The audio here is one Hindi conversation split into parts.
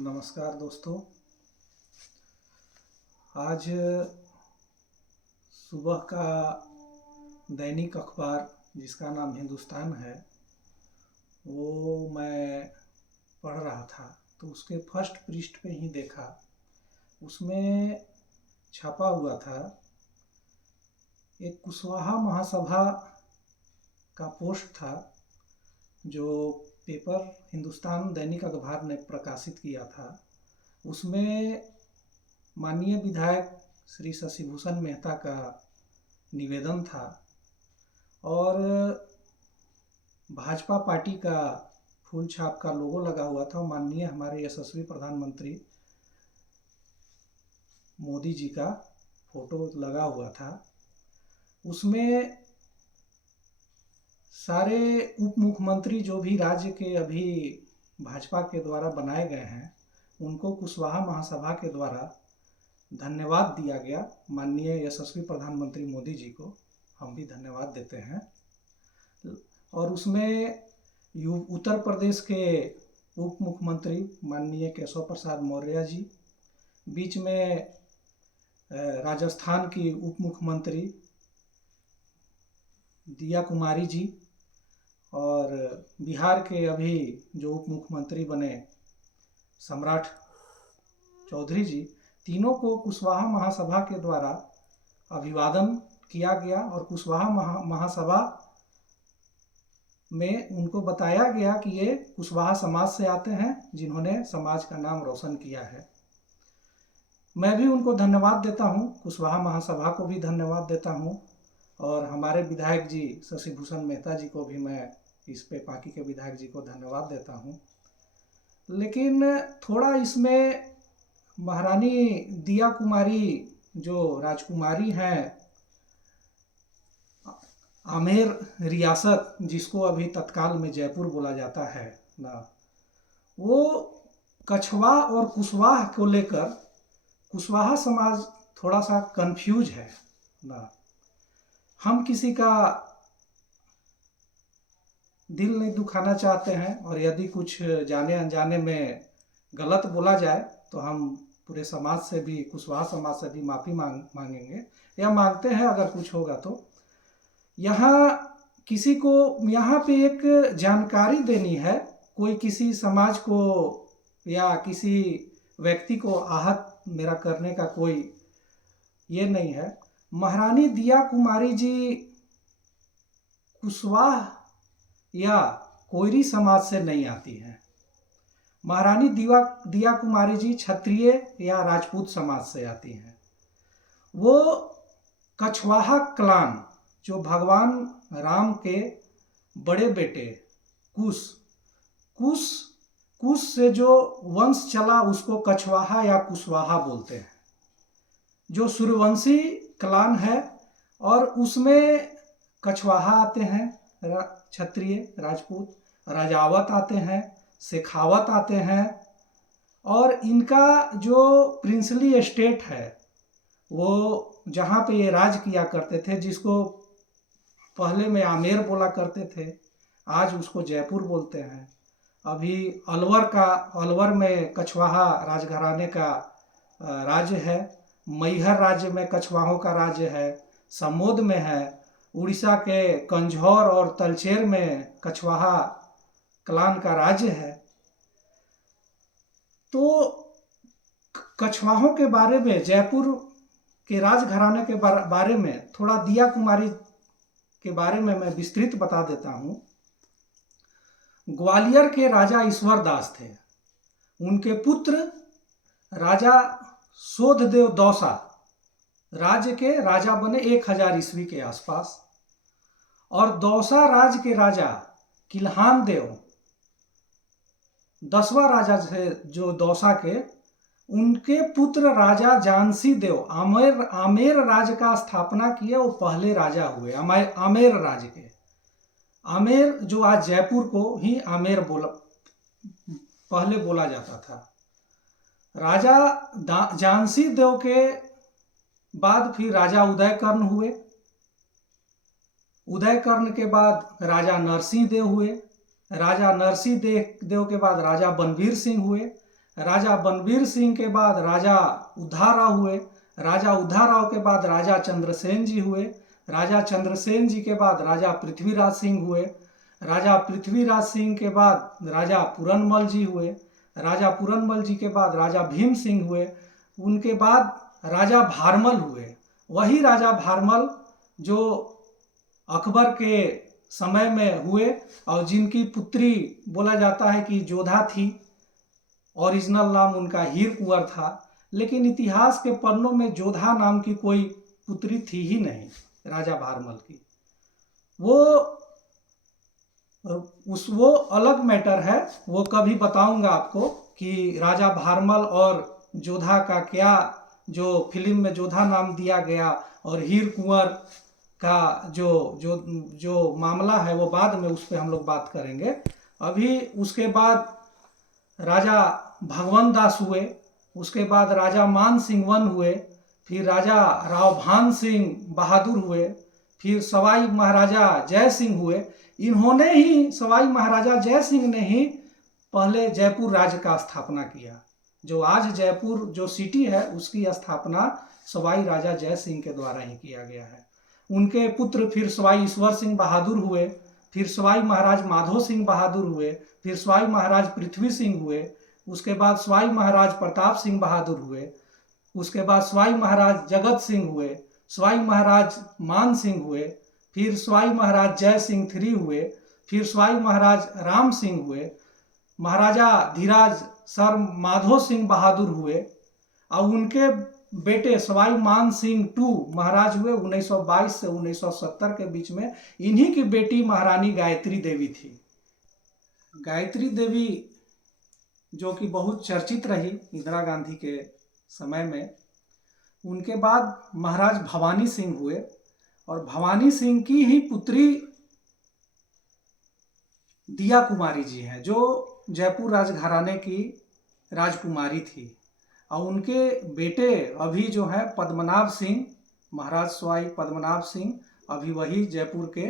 नमस्कार दोस्तों। आज सुबह का दैनिक अखबार जिसका नाम हिंदुस्तान है वो मैं पढ़ रहा था तो उसके फर्स्ट पृष्ठ पे ही देखा, उसमें छपा हुआ था एक कुशवाहा महासभा का पोस्ट था जो पेपर हिंदुस्तान दैनिक अखबार ने प्रकाशित किया था। उसमें माननीय विधायक श्री शशिभूषण मेहता का निवेदन था और भाजपा पार्टी का फूल छाप का लोगो लगा हुआ था। माननीय हमारे यशस्वी प्रधानमंत्री मोदी जी का फोटो लगा हुआ था। उसमें सारे उप मुख्यमंत्री जो भी राज्य के अभी भाजपा के द्वारा बनाए गए हैं उनको कुशवाहा महासभा के द्वारा धन्यवाद दिया गया। माननीय यशस्वी प्रधानमंत्री मोदी जी को हम भी धन्यवाद देते हैं। और उसमें उत्तर प्रदेश के उप मुख्यमंत्री माननीय केशव प्रसाद मौर्य जी, बीच में राजस्थान की उप मुख्यमंत्री दिया कुमारी जी और बिहार के अभी जो उप मुख्यमंत्री बने सम्राट चौधरी जी, तीनों को कुशवाहा महासभा के द्वारा अभिवादन किया गया। और कुशवाहा महासभा में उनको बताया गया कि ये कुशवाहा समाज से आते हैं जिन्होंने समाज का नाम रोशन किया है। मैं भी उनको धन्यवाद देता हूँ, कुशवाहा महासभा को भी धन्यवाद देता हूँ और हमारे विधायक जी शशिभूषण मेहता जी को भी मैं इस पे बाकी के विधायक जी को धन्यवाद देता हूँ। लेकिन थोड़ा इसमें महारानी दिया कुमारी जो राजकुमारी हैं आमेर रियासत, जिसको अभी तत्काल में जयपुर बोला जाता है ना, वो कछवा और कुशवाहा को लेकर कुशवाहा समाज थोड़ा सा कंफ्यूज है ना। हम किसी का दिल नहीं दुखाना चाहते हैं और यदि कुछ जाने अनजाने में गलत बोला जाए तो हम पूरे समाज से भी, कुशवाहा समाज से भी माफ़ी मांगेंगे या मांगते हैं अगर कुछ होगा तो। किसी को यहाँ पे एक जानकारी देनी है, कोई किसी समाज को या किसी व्यक्ति को आहत मेरा करने का कोई ये नहीं है। महारानी दिया कुमारी जी कुशवाहा या कोयरी समाज से नहीं आती हैं। महारानी दिया कुमारी जी क्षत्रिय या राजपूत समाज से आती हैं। वो कछवाहा क्लान जो भगवान राम के बड़े बेटे कुश से जो वंश चला उसको कछवाहा या कुशवाहा बोलते हैं, जो सूर्यवंशी क्लान है। और उसमें कछवाहा आते हैं, क्षत्रिय राजपूत, राजावत आते हैं, शेखावत आते हैं। और इनका जो प्रिंसली एस्टेट है वो जहाँ पे ये राज किया करते थे, जिसको पहले में आमेर बोला करते थे, आज उसको जयपुर बोलते हैं। अभी अलवर में कछवाहा राजघराने का राज्य है। मैहर राज्य में कछवाहों का राज्य है। समोद में है। उड़ीसा के कंझौर और तलचेर में कछवाहा क्लान का राज्य है। तो कछवाहों के बारे में, जयपुर के राजघराने के बारे में थोड़ा दिया कुमारी के बारे में मैं विस्तृत बता देता हूँ। ग्वालियर के राजा ईश्वर दास थे, उनके पुत्र राजा सोधदेव दौसा राज्य के राजा बने 1000 ईस्वी के आसपास। और दौसा राज्य के राजा किल्हान देव 10वां राजा थे जो दौसा के, उनके पुत्र राजा जानसी देव आमेर राज्य का स्थापना किए। वो पहले राजा हुए आमेर राज्य के। आमेर जो आज जयपुर को ही आमेर पहले बोला जाता था। राजा जानसी देव के बाद फिर राजा उदयकर्ण हुए। उदयकर्ण के बाद राजा नरसिंह देव हुए। राजा नरसिंह देव के बाद राजा बनवीर सिंह हुए। राजा बनवीर सिंह के बाद राजा उद्धाराव हुए, राजा उद्धाराव के बाद राजा चंद्रसेन जी हुए, राजा चंद्रसेन जी के बाद राजा पृथ्वीराज सिंह हुए, राजा पृथ्वीराज सिंह के बाद राजा पूरनमल जी हुए, राजा पूरनमल जी के बाद राजा भीम सिंह हुए, उनके बाद राजा भारमल हुए। वही राजा भारमल जो अकबर के समय में हुए और जिनकी पुत्री बोला जाता है कि जोधा थी, ओरिजिनल नाम उनका हीर कुंवर था, लेकिन इतिहास के पन्नों में जोधा नाम की कोई पुत्री थी ही नहीं राजा भारमल की। वो अलग मैटर है, वो कभी बताऊंगा आपको कि राजा भारमल और जोधा का क्या, जो फिल्म में जोधा नाम दिया गया और हीर कुंवर का जो मामला है वो बाद में उस पर हम लोग बात करेंगे। अभी उसके बाद राजा भगवंत दास हुए, उसके बाद राजा मान सिंह वन हुए, फिर राजा राव भान सिंह बहादुर हुए, फिर सवाई महाराजा जय सिंह हुए। इन्होंने ही, सवाई महाराजा जय सिंह ने ही पहले जयपुर राज्य का स्थापना किया। जो आज जयपुर जो सिटी है उसकी स्थापना सवाई राजा जय सिंह के द्वारा ही किया गया है। उनके पुत्र फिर सवाई ईश्वर सिंह बहादुर हुए, फिर सवाई महाराज माधो सिंह बहादुर हुए, फिर सवाई महाराज पृथ्वी सिंह हुए, उसके बाद सवाई महाराज प्रताप सिंह बहादुर हुए, उसके बाद सवाई महाराज जगत सिंह हुए, सवाई महाराज मान सिंह हुए, फिर सवाई महाराज जय सिंह थ्री हुए, फिर सवाई महाराज राम सिंह हुए, महाराजा धीराज सर माधो सिंह बहादुर हुए और उनके बेटे सवाई मान सिंह टू महाराज हुए 1922 से 1970 के बीच में। इन्हीं की बेटी महारानी गायत्री देवी थी। गायत्री देवी जो कि बहुत चर्चित रही इंदिरा गांधी के समय में। उनके बाद महाराज भवानी सिंह हुए और भवानी सिंह की ही पुत्री दिया कुमारी जी हैं, जो जयपुर राजघराने की राजकुमारी थी। और उनके बेटे अभी जो है पद्मनाभ सिंह, महाराज सवाई पद्मनाभ सिंह, अभी वही जयपुर के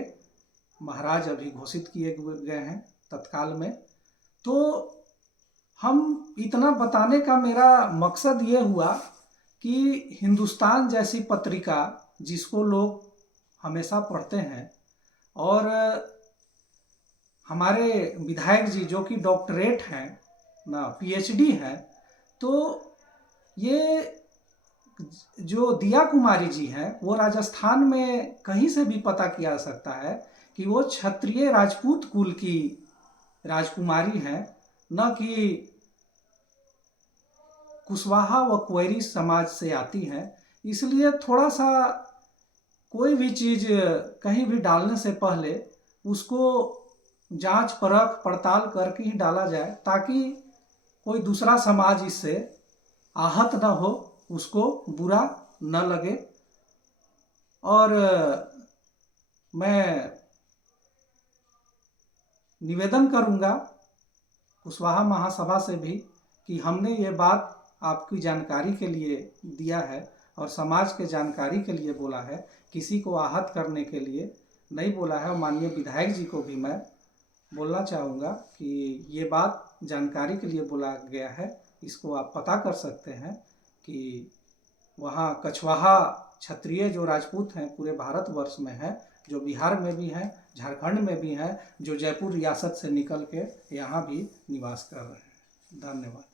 महाराज अभी घोषित किए गए हैं तत्काल में। तो हम इतना बताने का मेरा मकसद ये हुआ कि हिंदुस्तान जैसी पत्रिका जिसको लोग हमेशा पढ़ते हैं और हमारे विधायक जी जो कि डॉक्टरेट हैं ना, पीएचडी हैं, तो ये जो दिया कुमारी जी हैं वो राजस्थान में कहीं से भी पता किया जा सकता है कि वो क्षत्रिय राजपूत कुल की राजकुमारी हैं, न कि कुशवाहा व क्वेरी समाज से आती हैं। इसलिए थोड़ा सा कोई भी चीज़ कहीं भी डालने से पहले उसको जांच परख पड़ताल करके ही डाला जाए, ताकि कोई दूसरा समाज इससे आहत न हो, उसको बुरा न लगे। और मैं निवेदन करूंगा कुशवाहा महासभा से भी कि हमने ये बात आपकी जानकारी के लिए दिया है और समाज के जानकारी के लिए बोला है, किसी को आहत करने के लिए नहीं बोला है। और माननीय विधायक जी को भी मैं बोलना चाहूँगा कि ये बात जानकारी के लिए बोला गया है। इसको आप पता कर सकते हैं कि वहाँ कछवाहा क्षत्रिय जो राजपूत हैं पूरे भारतवर्ष में है, जो बिहार में भी हैं, झारखंड में भी हैं, जो जयपुर रियासत से निकल के यहाँ भी निवास कर रहे हैं। धन्यवाद।